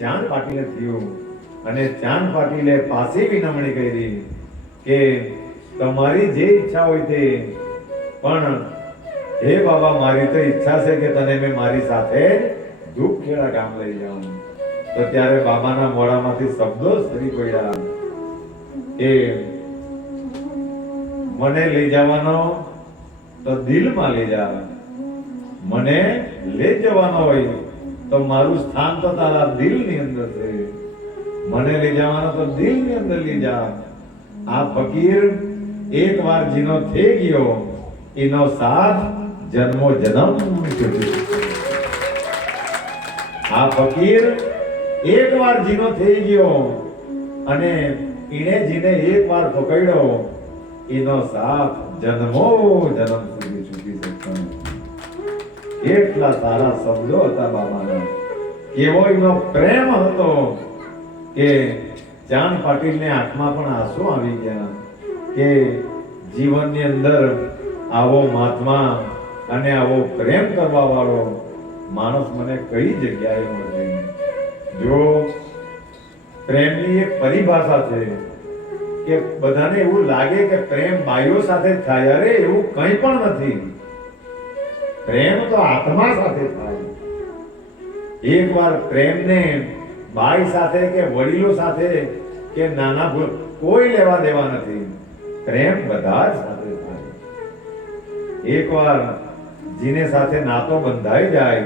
ચાંદ પાટીલે થયું અને ચાંદ પાટીલે પાસે વિનમણી કરી કે તમારી જે ઈચ્છા હોય તે. પણ હે બાબા, મારી તો ઈચ્છા છે કે તને મેં મારી સાથે દુઃખ ખેડા ગામ લઈ જાઉં. તો ત્યારે બાબાના મોઢામાંથી શબ્દો સરી પડ્યા કે મને લઈ જવાનો તો દિલમાં લઈ જા. મને લઈ જવાનો હોય. તો મારું સ્થાન તો તારા દિલની અંદર છે. મને લઈ જવાનો તો દિલની અંદર લઈ જા. આ ફકીર એક વાર જીનો થઈ ગયો. એનો સાથ જન્મો જન્મ આ ફકીર એક વાર જીનો થઈ ગયો અને એને જીને એક વાર પકડ્યો. એનો સાથ જન્મો જન્મ કેટલા સારા શબ્દો હતા બાબાના. કેવો એનો પ્રેમ હતો કે જાન પાટીલને આંખમાં પણ આંસુ આવી ગયા કે જીવનની અંદર આવો મહાત્મા અને આવો પ્રેમ કરવા વાળો માણસ મને કઈ જગ્યાએ મળે? જો પ્રેમની એક પરિભાષા છે કે બધાને એવું લાગે કે પ્રેમ ભાઈઓ સાથે થાય, અરે એવું કંઈ પણ નથી. પ્રેમ તો આત્મા સાથે થાય. એકવાર પ્રેમને બાઈ સાથે કે વડીલો સાથે કે નાના કોઈ લેવા દેવા નથી. પ્રેમ બધા જ સાથે થાય. એકવાર જેને સાથે નાતો બંધાઈ જાય,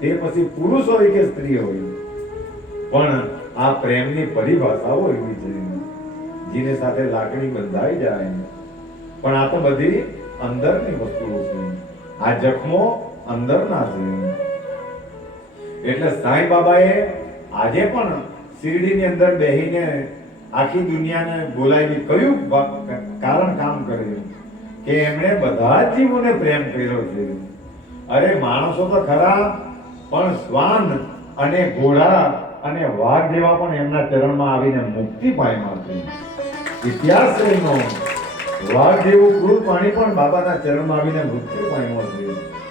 તે પછી પુરુષ હોય કે સ્ત્રી હોય. પણ આ પ્રેમની પરિભાષાઓ એવી છે. જેને સાથે લાકડી બંધાઈ જાય. પણ આ તો બધી અંદરની વસ્તુઓ છે. આ જખમો અંદરના છે. એટલે સાંઈ બાબાએ આજે પણ શિરડીની અંદર બેહીને આખી દુનિયાને બોલાવી કયું કારણ કામ કર્યું? કે એમણે બધા જ જીવોને પ્રેમ કર્યો છે. અરે માણસો તો ખરા, પણ શ્વાન અને ઘોડા અને વાઘ જેવા પણ એમના ચરણમાં આવીને મુક્તિ પામ્યા છે. ઇતિહાસ એનો વાઘ જેવું ક્રૂર પાણી પણ બાબાના ચરણમાં આવીને મૃત્યુ પામ્યો છે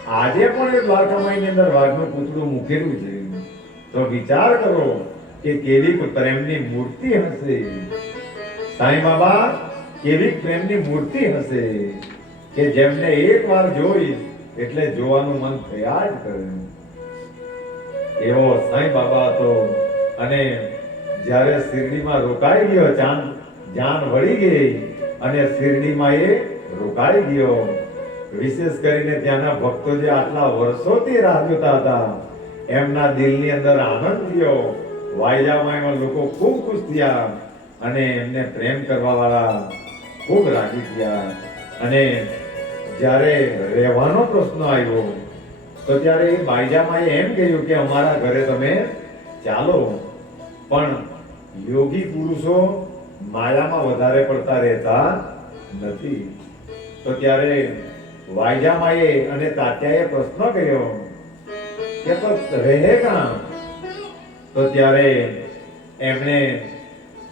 આજે પણ એ દ્વારકામાઈની અંદર વાઘનું પૂતળું મૂકેલું છે. તો વિચાર કરો કે કેવી પ્રેમની મૂર્તિ હશે. સાંઈ બાબા કેવી પ્રેમની મૂર્તિ હશે કે જેમને એક વાર જોઈ એટલે જોવાનું મન થયા જ કરે. એવો સાંઈ બાબા હતો અને જ્યારે શિરડીમાં રોકાઈ ગયો જાન જાન વળી ગઈ અને શિરડીમાં એ રોકાઈ ગયો. વિશેષ કરીને ત્યાંના ભક્તો જે આટલા વર્ષોથી રાહ જોતા હતા, એમના દિલની અંદર આનંદ થયો. વાયજામાં લોકો ખૂબ ખુશ થયા અને એમને પ્રેમ કરવા વાળા ખૂબ રાજી થયા. અને જ્યારે રહેવાનો પ્રશ્ન આવ્યો, તો ત્યારે એ બાઈજામાએ એમ કહ્યું કે, અમારા ઘરે તમે ચાલો. પણ યોગી પુરુષો માયામાં વધારે પડતા રહેતા નથી. તો ત્યારે વાયજામાએ અને તાત્યાએ પ્રશ્ન કર્યો કે, તો રહે કાં તો ત્યારે એમણે,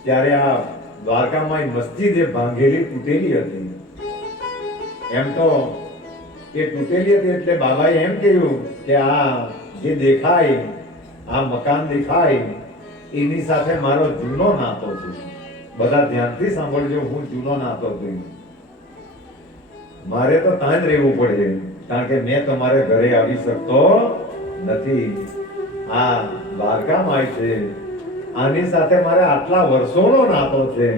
ત્યારે આ દ્વારકામાં મસ્જિદ એ ભાંગેલી તૂટેલી હતી. એમ તો એ તૂટેલી હતી એટલે બાબાએ એમ કહ્યું કે, આ જે દેખાય, આ મકાન દેખાય, એની સાથે મારો જૂનો નાતો છે. બધા ધ્યાનથી સાંભળજો, હું જૂનો નાતો છું મારે તો ત્યાં જ રહેવું પડે, કારણ કે મેં તમારે ઘરે આવી શકતો નથી. આ દ્વારકામાં છે. આની સાથે મારે આટલા વર્ષોનો નાતો છે,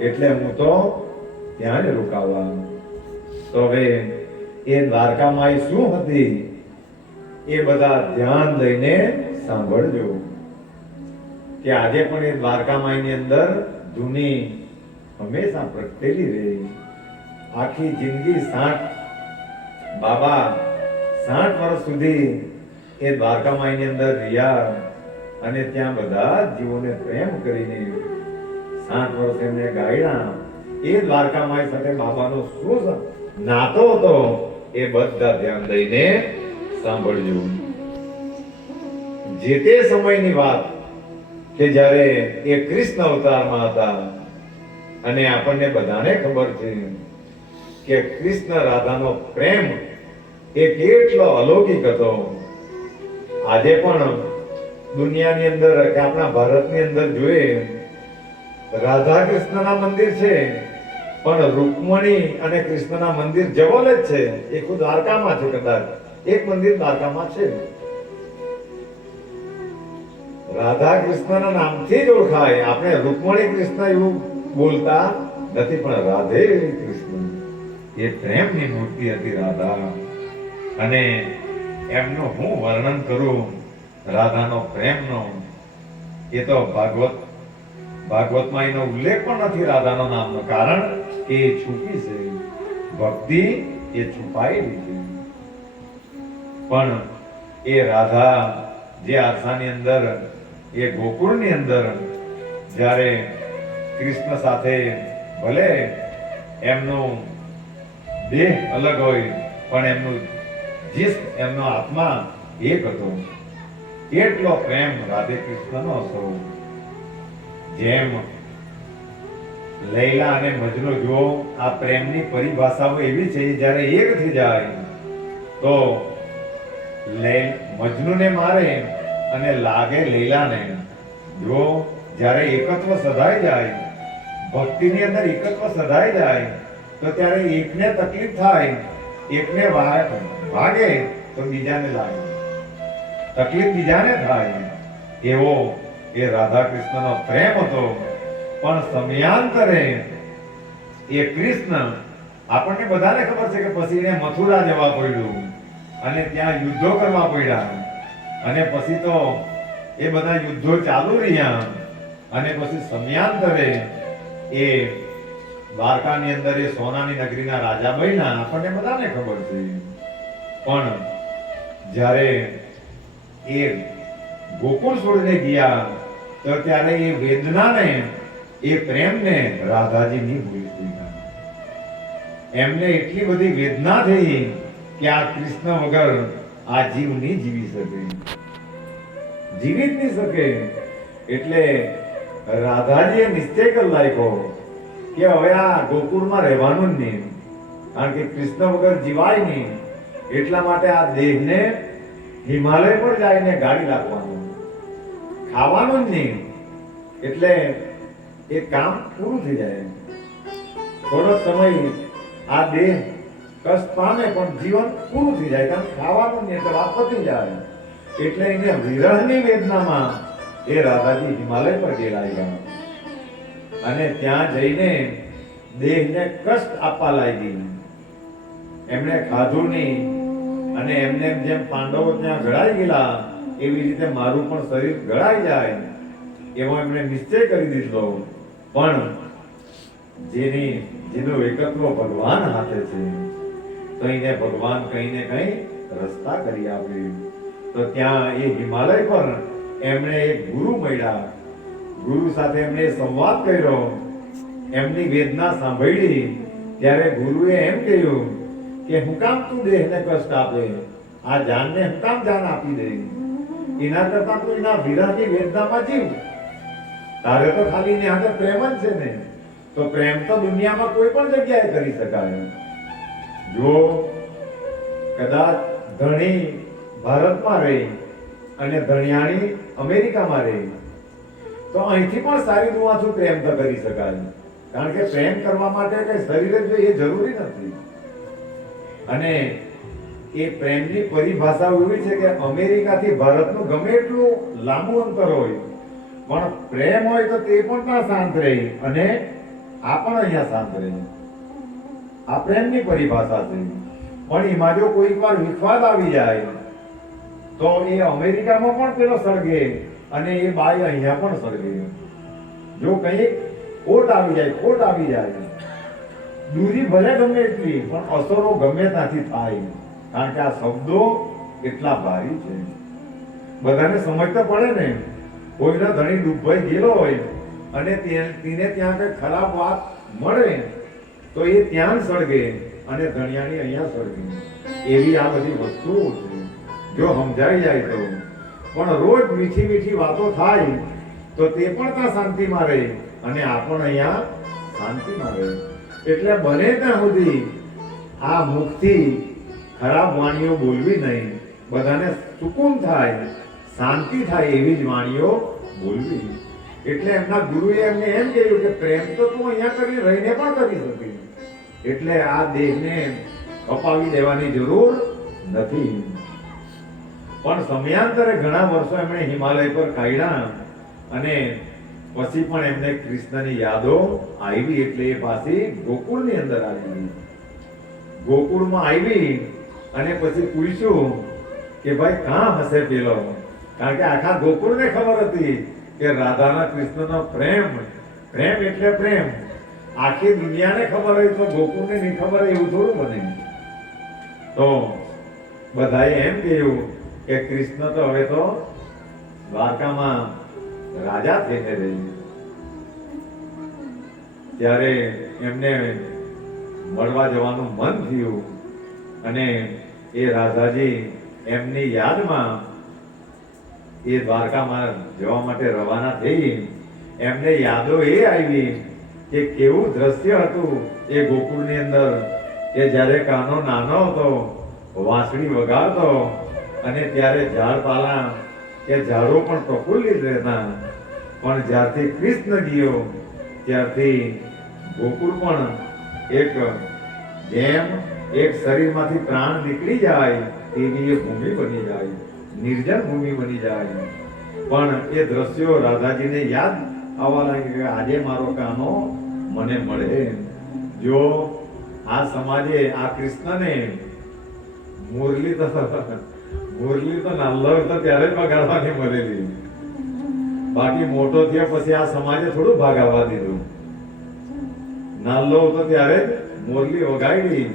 એટલે હું તો ત્યાં જ રોકાવા તો હવે એ દ્વારકામાં શું હતી, એ બધા ધ્યાન લઈને સાંભળજો. કે આજે પણ એ દ્વારકામાઈની અંદર ધૂની હંમેશા પ્રગટેલી રહી. આખી જિંદગી સાઠ, બાબા સાઠ વર્ષ સુધી એ દ્વારકા માઈની અંદર રહ્યા અને ત્યાં બધા જીવોને પ્રેમ કરીને સાઠ વર્ષ એમને ગાયડા એ દ્વારકા માઈ સાથે બાબાનો શું નાતો હતો એ બધા ધ્યાન દઈને સાંભળજો. જે તે સમયની વાત કે જ્યારે એ કૃષ્ણ અવતારમાં હતા, અને આપણને બધાને ખબર છે કે કૃષ્ણ રાધાનો પ્રેમ એ કેટલો અલૌકિક હતો. આજે પણ દુનિયાની અંદર કે આપણા ભારતની અંદર જોઈએ રાધા કૃષ્ણના મંદિર છે, પણ રૂકમણી અને કૃષ્ણના મંદિર જવલ જ છે. એ ખુદ દ્વારકામાં છે કદાચ. એક મંદિર દ્વારકામાં છે. રાધા કૃષ્ણના નામથી જ ઓળખાય. આપણે રૂકમણી કૃષ્ણ એવું બોલતા નથી, પણ રાધે કૃષ્ણ. એ પ્રેમની મૂર્તિ હતી રાધા. અને એમનું હું વર્ણન કરું, રાધાનો પ્રેમનો. એ તો ભાગવત, ભાગવતમાં એનો ઉલ્લેખ પણ નથી રાધાનો નામનો, કારણ કે એ છુપી છે. ભક્તિ એ છુપાયેલી છે. પણ એ રાધા જે આરસાની અંદર એ ગોકુળની અંદર જ્યારે કૃષ્ણ સાથે ભલે એમનું દેહ અલગ હોય, પણ એમનું જીસ એમનો આત્મા એક હતો. એટલો પ્રેમ રાધે કૃષ્ણનો હતો. જેમ લૈલા અને મજનુ જો આ પ્રેમની પરિભાષાઓ એવી છે, જ્યારે એક થઈ જાય, તો લૈ મજનુને મારે અને લાગે લીલાને, જો જ્યારે એકત્વ સધાઈ જાય, ભક્તિની અંદર એકત્વ સધાઈ જાય, તો ત્યારે એકને તકલીફ થાય, એકને વાગે તો બીજાને લાગે. તકલીફ બીજાને થાય. એવો એ રાધા કૃષ્ણનો પ્રેમ હતો. પણ સમયાંતરે એ કૃષ્ણ આપણને બધાને ખબર છે કે પછી એને મથુરા જવા પડ્યું અને ત્યાં યુદ્ધો કરવા પડ્યા. અને પછી તો એ બધા યુદ્ધો ચાલુ રહ્યા. અને પછી સમયાંતરે એ દ્વારકાની અંદર એ સોનાની નગરીના રાજા બન્યા. આપણને બધાને ખબર છે. પણ જ્યારે એ ગોકુળ છોડીને ગયા, તો ત્યારે એ વેદનાને, એ પ્રેમને રાધાજી નહીં ભૂલી દીધા એમને એટલી બધી વેદના થઈ કે આ કૃષ્ણ વગર આ જીવ નહીં જીવી શકે. જીવી જ નહીં શકે. એટલે રાધાજીએ નિશ્ચય કરી નાખ્યો કે હવે આ ગોકુળમાં રહેવાનું જ નહીં. કારણ કે કૃષ્ણ વગર જીવાય નહીં. એટલા માટે આ દેહને હિમાલય પર જઈને ગાડી રાખવાનું ખાવાનું જ નહીં. એટલે એ કામ પૂરું થઈ જાય. થોડો સમય આ દેહ કષ્ટ પામે પણ જીવન પૂરું થઈ જાય કારણ ખાવાનું નહીં એટલે વાત પતી જાય. એટલે એને વિરહની વેદનામાં એ રાધાજી હિમાલય પર ગયેલા ગયા. અને ત્યાં જઈને દેહને કષ્ટ આપવા લાગી. એમણે ખાધું નહીં અને એમને જેમ પાંડવો ત્યાં ઘડાઈ ગયેલા, એવી રીતે મારું પણ શરીર ઘડાઈ જાય. એવો એમણે નિશ્ચય કરી દીધો. પણ જેની, જેનું એકત્વ ભગવાન હાથે છે તો એને ભગવાન કઈ ને કઈ રસ્તા કરી આપે. તો ત્યાં એ હિમાલય પર એમણે એક ગુરુ મળ્યા. ગુરુ સાથે એમણે સંવાદ કર્યો. એમની વેદના સાંભળી. ત્યારે ગુરુએ એમ કહ્યું કે, હું કામ તું દેહને કષ્ટ આપે? આ જાનને હું કામ જાન આપી દે? એના કરતા તું એના વિરહની વેદનામાં જીવ. તારે તો ખાલી એની હાથે પ્રેમ જ છે ને. તો પ્રેમ તો દુનિયામાં કોઈ પણ જગ્યાએ કરી શકાય. જો કદાચ ધણી ભારતમાં રહે અને ધણિયાણી અમેરિકામાં રહે, તો અહીંથી પણ સારી દુઆથી પ્રેમ તો કરી શકાય. કારણ કે પ્રેમ કરવા માટે કઈ શરીર જ એ જરૂરી નથી. અને એ પ્રેમની પરિભાષા એવી છે કે અમેરિકાથી ભારતનું ગમે એટલું લાંબુ અંતર હોય, પણ પ્રેમ હોય તો તે પણ ત્યાં શાંત રહે અને આ પણ અહીંયા શાંત રહે. આ પ્રેમની પરિભાષા છે. પણ એમાં જો કોઈક વાર વિખવાદ આવી જાય, તો એ અમેરિકામાં પણ પેલો સળગે અને એ બાઈ અહીંયા પણ સળગે. જો કંઈક ખોટ આવી જાય, ખોટ આવી જાય. દૂરી ભલે ગમે એટલી, પણ અસરો ગમે ત્યાંથી થાય. કારણ કે આ શબ્દો એટલા ભારી છે. બધાને સમજ તો પડે ને. કોઈનો ધણી ડૂબાઈ ગયેલો હોય અને તેને ત્યાં કઈ ખરાબ વાત મળે તો એ ત્યાં સળગે અને ધણિયાણી અહીંયા સળગે. એવી આ બધી વસ્તુઓ છે. જો સમજાઈ જાય તો. પણ રોજ મીઠી મીઠી વાતો થાય, તો તે પણ ત્યાં શાંતિમાં રહે અને આ પણ અહીંયા શાંતિમાં રહે. એટલે બને ત્યાં સુધી આ મુખથી ખરાબ વાણીઓ બોલવી નહીં. બધાને સુકૂન થાય, શાંતિ થાય એવી જ વાણીઓ બોલવી. એટલે એમના ગુરુએ એમને એમ કહ્યું કે પ્રેમ તો તું અહીંયા કરી રહીને પણ કરી શકી. એટલે આ દેહને કપાવી દેવાની જરૂર નથી. પણ સમયાંતરે ઘણા વર્ષો એમણે હિમાલય પર કાઢ્યા અને પછી પણ એમને કૃષ્ણની યાદો આવી એટલે એ પાછી ગોકુળની અંદર આવી. ગોકુળમાં આવી અને પછી પૂછ્યું કે ભાઈ કાં હશે પેલો? કારણ કે આખા ગોકુળને ખબર હતી કે રાધાના કૃષ્ણનો પ્રેમ પ્રેમ એટલે પ્રેમ. આખી દુનિયાને ખબર હોય તો ગોકુળને નહીં ખબર હોય એવું થોડું બને. તો બધાએ એમ કહ્યું કે કૃષ્ણ તો હવે તો દ્વારકામાં રાજા થઈને રહી. ત્યારે એમને મળવા જવાનું મન થયું અને એ રાધાજી એમની યાદમાં એ દ્વારકામાં જવા માટે રવાના થઈ. એમને યાદો એ આવી કે કેવું દ્રશ્ય હતું એ ગોકુળની અંદર કે જ્યારે કાનો નાનો હતો, વાંસળી વગાડતો અને ત્યારે ઝાડ પાલા કે ઝાડો પણ પ્રફુલ્લિત રહેતા પણ જ્યારથી કૃષ્ણ ગયો, ત્યારથી ગોકુળ પણ એક જેમ એક શરીરમાંથી પ્રાણ નીકળી જાય તેવી એ ભૂમિ બની જાય, નિર્જન ભૂમિ બની જાય. પણ એ દ્રશ્યો રાધાજીને યાદ આવવા લાગે કે આજે મારો કાનો મને મળે. જો આ સમાજે આ કૃષ્ણને મુરલી તો મુરલી તો નાલ્લો હતો ત્યારે જ વગાડવાની મળેલી. બાકી મોટો થયા પછી આ સમાજે થોડું ભાગ દીધું. નાલ્લો હતો ત્યારે મોરલી વગાડી.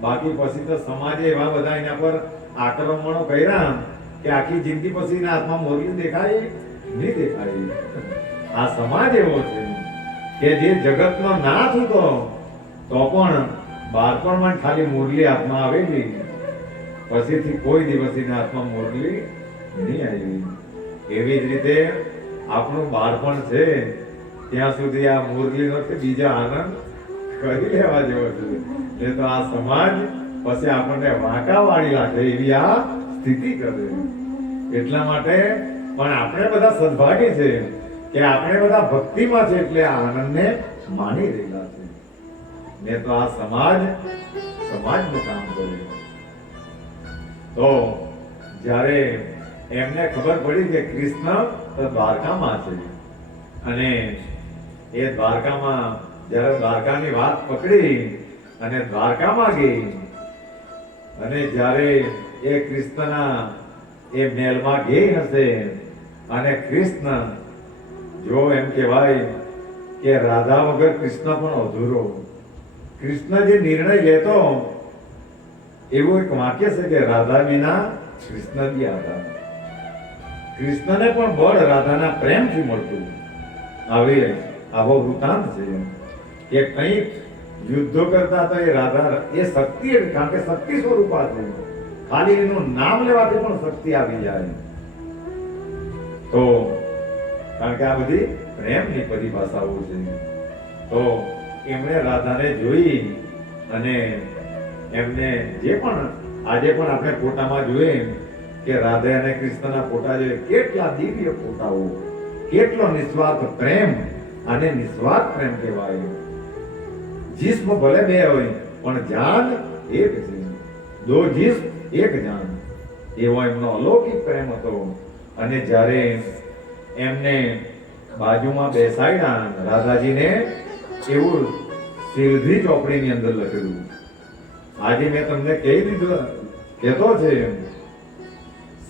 બાકી પછી તો સમાજે એવા બધા એના પર આક્રમણો કર્યા કે આખી જિંદગી પછી એના હાથમાં મોરલી દેખાય નહીં દેખાય. આ સમાજ એવો છે. કે જે જગતનો નાથ હતો તો પણ બાળપણમાં ખાલી મુરલી હાથમાં આવેલી પછીથી કોઈ દિવસ એના હાથમાં મુરલી નહીં આવી. એવી જ રીતે આપણું બાળપણ છે, ત્યાં સુધી આ મુરલીનો કે બીજા આનંદ કરી લેવા જેવો છે. એ તો આ સમાજ પછી આપણને વાંકા વાળી લાગે એવી આ સ્થિતિ કરે. એટલા માટે પણ આપણે બધા સદભાગી છે. કે આપણે બધા ભક્તિમાં છે એટલે આ આનંદને માની રહેલા છે. ને તો આ સમાજ, સમાજનું કામ કરે તો જ્યારે એમને ખબર પડી કે કૃષ્ણ તો દ્વારકામાં છે. અને એ દ્વારકામાં, જ્યારે દ્વારકાની વાત પકડી અને દ્વારકામાં ગઈ, અને જ્યારે એ કૃષ્ણના એ મહેલમાં ગઈ હશે અને કૃષ્ણ જો એમ કહેવાય કે રાધા વગર કૃષ્ણ પણ અધૂરો. કૃષ્ણ જે નિર્ણય લેતો, એવું એક વાક્ય છે કે રાધા વિના કૃષ્ણ બી આધા. કૃષ્ણને પણ બળ રાધાના પ્રેમથી મળતું. આવી આવો વૃતાંત છે કે કંઈક યુદ્ધો કરતા તો એ રાધા એ શક્તિ કારણ કે શક્તિ સ્વરૂપા છે. ખાલી એનું નામ લેવાથી પણ શક્તિ આવી જાય. તો કારણ કે આ બધી પ્રેમની પરિભાષાઓ છે. તો એમણે રાધાને જોઈ અને એમને જે પણ આજે પણ આપણે ફોટામાં જોઈએ કે રાધા અને કૃષ્ણના ફોટા જોઈએ કેટલા દિવ્ય ફોટાઓ, કેટલો નિસ્વાર્થ પ્રેમ અને નિસ્વાર્થ પ્રેમ કહેવાય. જીસ્મ ભલે બે હોય, પણ જાન એક છે. દો જીસ્મ એક જાન. એવો એમનો અલૌકિક પ્રેમ હતો. અને જ્યારે એમને બાજુમાં બેસાડ્યા રાધાજીને એવું સિલધી ચોપડીની અંદર લખેલું. આજે મેં તમને કહી દીધું, કહેતો છે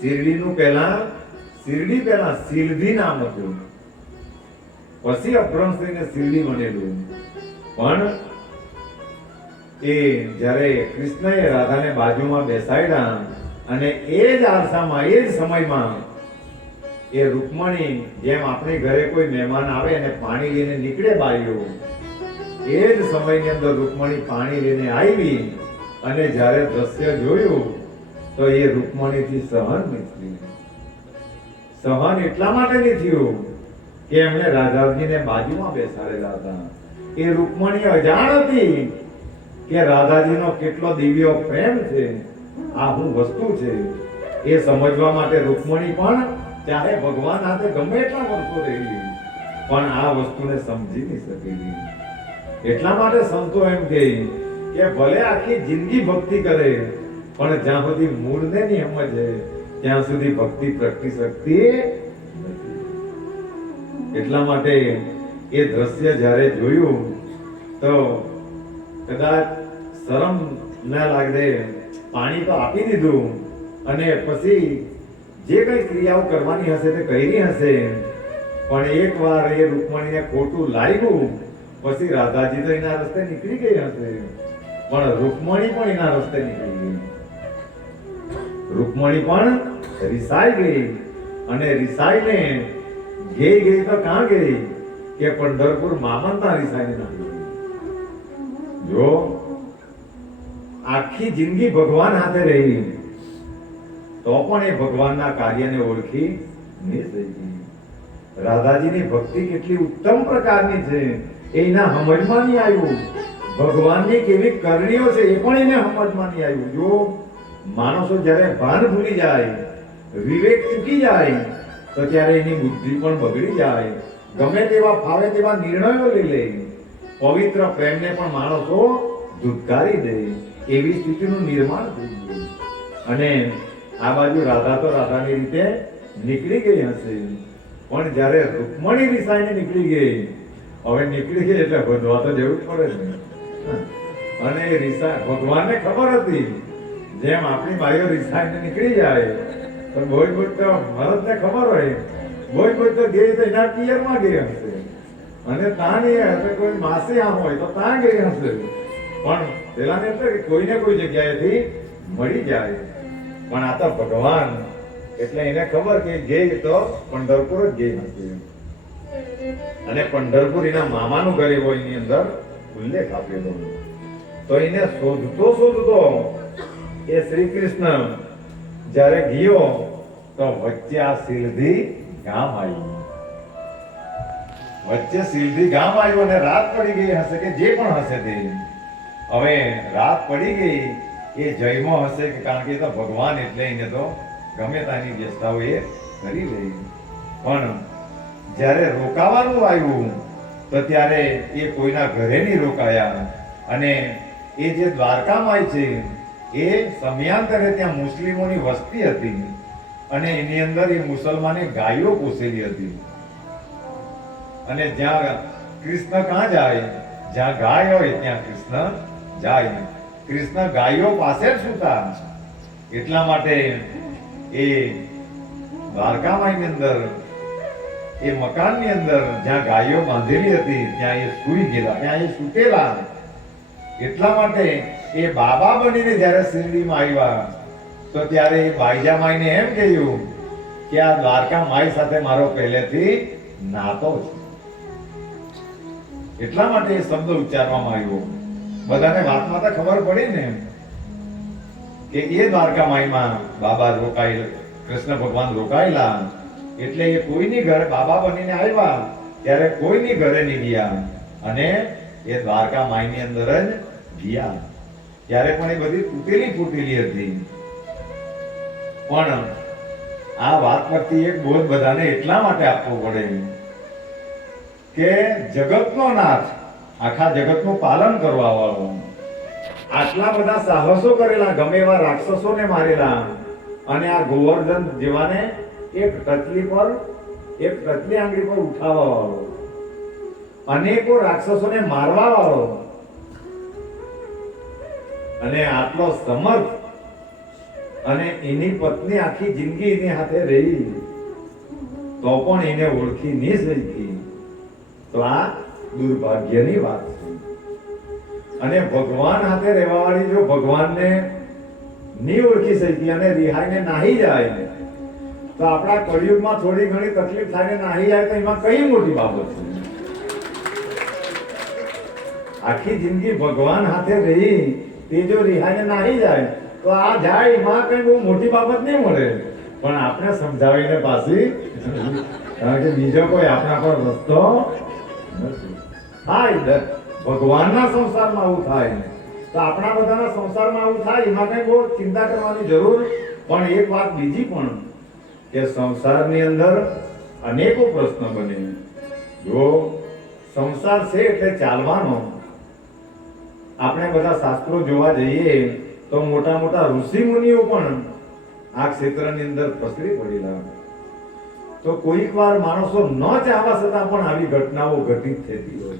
શિરડીનું પહેલા, શિરડી પહેલા સિલધી નામ હતું. પછી અપભ્રંશ થઈને શિરડી બનેલું. પણ એ જ્યારે કૃષ્ણએ રાધાને બાજુમાં બેસાડ્યા અને એ જ આરસામાં, એ જ સમયમાં એ રૂકમણી, જેમ આપણી ઘરે કોઈ મહેમાન આવે અને પાણી લઈને નીકળે બારીઓ, એ જ સમયની અંદર રૂકમણી પાણી લઈને આવી અને જ્યારે દ્રશ્ય જોયું, તો એ રૂકમણીથી સહન નહીં સહન એટલા માટે નહીં થયું કે એમણે રાધાજીને બાજુમાં બેસાડેલા હતા. એ રૂકમણી અજાણ હતી કે રાધાજીનો કેટલો દિવ્ય પ્રેમ છે, આ હું વસ્તુ છે. એ સમજવા માટે રૂકમણી પણ ચાહે ભગવાન હાથે ગમે એટલા વર્ષો રહેલી પણ આ વસ્તુને સમજી નહીં શકેલી એટલા માટે સંતો એમ કહે કે ભલે આખી જિંદગી ભક્તિ કરે, પણ જ્યાં સુધી મૂળને નહીં સમજે, ત્યાં સુધી ભક્તિ પ્રગટી શકતી એટલા માટે એ દ્રશ્ય જ્યારે જોયું, તો કદાચ શરમ ના લાગે પાણી તો આપી દીધું, અને પછી જે કઈ ક્રિયાઓ કરવાની હશે તે કરી હશે. પણ એકવાર એ રૂકમણીને ખોટું લાગ્યું, પછી રાધાજી તો એના રસ્તે નીકળી ગઈ હશે. પણ રૂકમણી પણ એના રસ્તે નીકળી ગઈ. રૂકમણી પણ રિસાઈ ગઈ અને રિસાઈને ગઈ ગઈ તો કાં ગઈ કે પંઢરપુર મામંતા રિસાઈને ના. જો આખી જિંદગી ભગવાન હાથે રહી. તો પણ એ ભગવાનના કાર્યને ઓળખી? નહીં રાધાજીની ભક્તિ કેટલી ઉત્તમ પ્રકારની છે. એના સમજમાં નહીં આવ્યું. ભગવાનની કેવી કરણીઓ છે એ પણ એને સમજમાં નહીં આવ્યું. જો માણસો જ્યારે ભાન ભૂલી જાય, વિવેક ચૂકી જાય, તો ત્યારે એની બુદ્ધિ પણ બગડી જાય. ગમે તેવા ફાવે તેવા નિર્ણયો લઈ લે. પવિત્ર પ્રેમને પણ માણસો ધુતકારી દે. એવી સ્થિતિનું નિર્માણ થઈ ગયું. અને આ બાજુ રાધા તો રાધાની રીતે નીકળી ગઈ હશે. પણ જ્યારે રૂકમણી રિસાઈને નીકળી ગઈ, હવે નીકળી ગઈ એટલે ભજવા તો જવું પડે ને અને રિસા, ભગવાનને ખબર હતી, જેમ આપણી બાઈઓ રિસાઈને નીકળી જાય, તો બોય બોય તો ભરતને ખબર હોય. બોય બોય તો ગઈ તો એના પિયરમાં ગઈ હશે. અને ત્યાં નહીં હશે કોઈ માસી આમ હોય તો ત્યાં ગઈ હશે. પણ પેલાને એટલે કોઈને કોઈ જગ્યાએથી મળી જાય. પણ આ તો ભગવાન. એટલે એને ખબર કે ગઈ તો પંઢરપુર જ ગઈ હશે અને પંઢરપુર એના મામાનું ઘરે હોય એની અંદર ઉલ્લેખ આપેલો તો એને શોધતો શોધતો એ શ્રી કૃષ્ણ જ્યારે ગયો તો વચ્ચે આ સિલધી ગામ આવ્યું વચ્ચે સિલધી ગામ આવ્યો અને રાત પડી ગઈ હશે કે જે પણ હશે તે. હવે રાત પડી ગઈ એ જયમો હશે કે કારણ કે તો ભગવાન એટલે એને તો ગમે તાની વ્યવસ્થાઓ એ કરી લે. પણ જ્યારે રોકાવાનું આવ્યું, તો ત્યારે એ કોઈના ઘરે નહીં રોકાયા. અને એ જે દ્વારકામાં છે, એ સમયાંતરે ત્યાં મુસ્લિમોની વસ્તી હતી. અને એની અંદર એ મુસલમાને ગાયો પોસેલી હતી. અને જ્યાં કૃષ્ણ ક્યાં જાય, જ્યાં ગાય હોય ત્યાં કૃષ્ણ જાય. કૃષ્ણ ગાયો પાસે જ સૂતા. એટલા માટે એ દ્વારકામાની અંદર, એ મકાનની અંદર જ્યાં ગાયો બાંધેલી હતી, ત્યાં એ સૂઈ ગયેલા, ત્યાં એ સૂતેલા. એટલા માટે એ બાબા બનીને જ્યારે શિરડીમાં આવ્યા, તો ત્યારે એ બાઈજા માઈને એમ કહ્યું કે આ દ્વારકા માઈ સાથે મારો પહેલેથી નાતો છે. એટલા માટે એ શબ્દ ઉચ્ચારવામાં આવ્યો. બધાને વાતમાં તો ખબર પડી ને કે એ દ્વારકા માઈમાં બાબા રોકાયેલ કૃષ્ણ ભગવાન રોકાયેલા. એટલે એ કોઈની ઘરે બાબા બનીને આવ્યા, ત્યારે કોઈની ઘરે નહીં ગયા. અને એ દ્વારકા માઈની અંદર જ ગયા. ત્યારે પણ એ બધી તૂટેલી ફૂટેલી હતી. પણ આ વાત પરથી એક બોધ બધાને એટલા માટે આપવો પડે કે જગતનો નાથ આખા જગતનું પાલન કરવા વાળો. આટલા બધા સાહસો કરેલા, ગમે એવા રાક્ષસોને મારેલા. અને આ ગોવર્ધન જેવાને એક ટચલી પર, એક ટચલી આંગળી પર ઉઠાવવા વાળો. અનેકો રાક્ષસોને મારવા વાળો. અને આટલો સમર્થ અને એની પત્ની આખી જિંદગી એની હાથે રહી. તો પણ એને ઓળખી નહીં શકી. તો આ દુર્ભાગ્યની વાત અને ભગવાન હાથે રહેવાવાળી જો ભગવાનને નહીં ઓળખી શકી અને રિહાઈને નાહી જાય તો આપણા કળિયુગમાં થોડી ઘણી તકલીફ થાય ને નાહી જાય તો એમાં કઈ મોટી બાબત છે? આખી જિંદગી ભગવાન હાથે રહી, તે જો રિહાઈને નાહી જાય, તો આ જાય, એમાં કઈ બહુ મોટી બાબત નહીં મળે. પણ આપણે સમજાવીને પાછી, કારણ કે બીજો કોઈ આપણા પર રસ્તો નથી. થાય ભગવાનના સંસારમાં આવું થાય તો આપણા બધાના સંસારમાં આવું થાય, એમાં કઈ બહુ ચિંતા કરવાની જરૂર પણ એક વાત બીજી પણ કે સંસારની અંદર અનેકો પ્રશ્ન બને જો સંસાર છે એટલે ચાલવાનો. આપણે બધા શાસ્ત્રો જોવા જઈએ તો મોટા મોટા ઋષિ મુનિઓ પણ આ ક્ષેત્રની અંદર પ્રસરી પડેલા તો કોઈક વાર માણસો ન ચાહવા છતાં પણ આવી ઘટનાઓ ઘટિત થતી હોય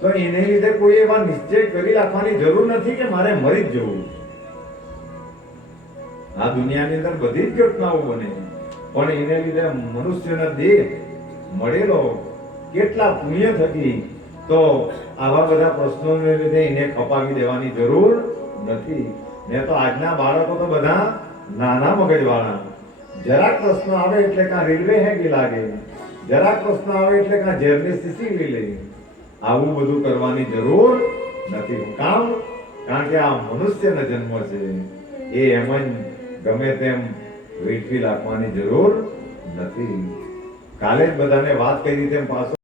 તો એને લીધે કોઈ એવા નિશ્ચય કરી રાખવાની જરૂર નથી કે મારે મરી જ જવું આ દુનિયાની અંદર બધી જ ઘટનાઓ બને પણ એને લીધે મનુષ્યના દેહ મળેલો કેટલા પુણ્ય થકી તો આવા બધા પ્રશ્નોને લીધે એને ખપાવી દેવાની જરૂર નથી. ને તો આજના બાળકો તો બધા નાના મગજવાળા. જરાક પ્રશ્ન આવે એટલે કાં રેલવે હેગી લાગે. જરાક પ્રશ્ન આવે એટલે કાં ઝેરની સીસી લે. આવું બધું કરવાની જરૂર નથી. કામ? કારણ કે આ મનુષ્યનો જન્મ છે. એ એમ જ ગમે તેમ વેઠવી રાખવાની જરૂર નથી. કાલે જ બધાને વાત કરી તેમ પાછો